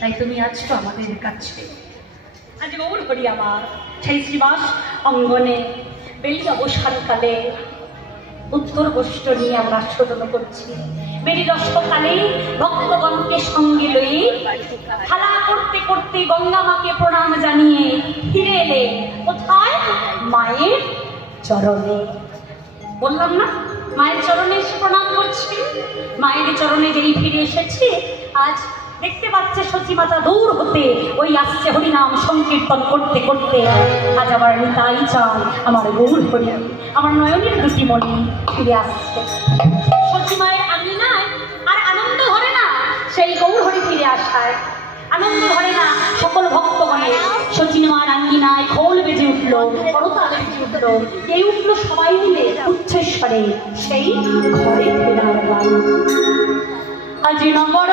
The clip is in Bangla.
তাই তুমি আছো আমাদের কাছে। আজ গৌর হরি আমার সেই শ্রীবাস অঙ্গনে বেলি অবসানকালে উত্তর গোষ্ঠ নিয়ে আমরা শোধন করছি। বেলি রসকালে ভক্তগণকে সঙ্গে লই খেলা করতে করতে গঙ্গা মাকে প্রণাম জানিয়ে ফিরে এলে কোথায়? মায়ের চরণে। বললাম না মায়ের চরণে এসে প্রণাম করছি। মায়ের চরণে যেই ফিরে এসেছি, আজ দেখতে পাচ্ছে সচি মাতা দূর হতে ওই আসছে হরিনাম সংকীর্তন করতে করতে। আজ আমার নিতাই চান আমার গৌর হরি, আমার নয়নের দুটি মণি ফিরে আসছে। সচি মায়ের আঙিনায় আর আনন্দ ধরে না, সেই গৌর হরি ফিরে আসায় আনন্দ ধরে না সকল ভক্তগণের। সচিন মার আঙ্গিনায় খোল বেজে উঠল, করতাল বেজে উঠল, এই উঠল সবাই মিলে উচ্চস্বরে সেই ঘরে ফেরার গান। আজ নগর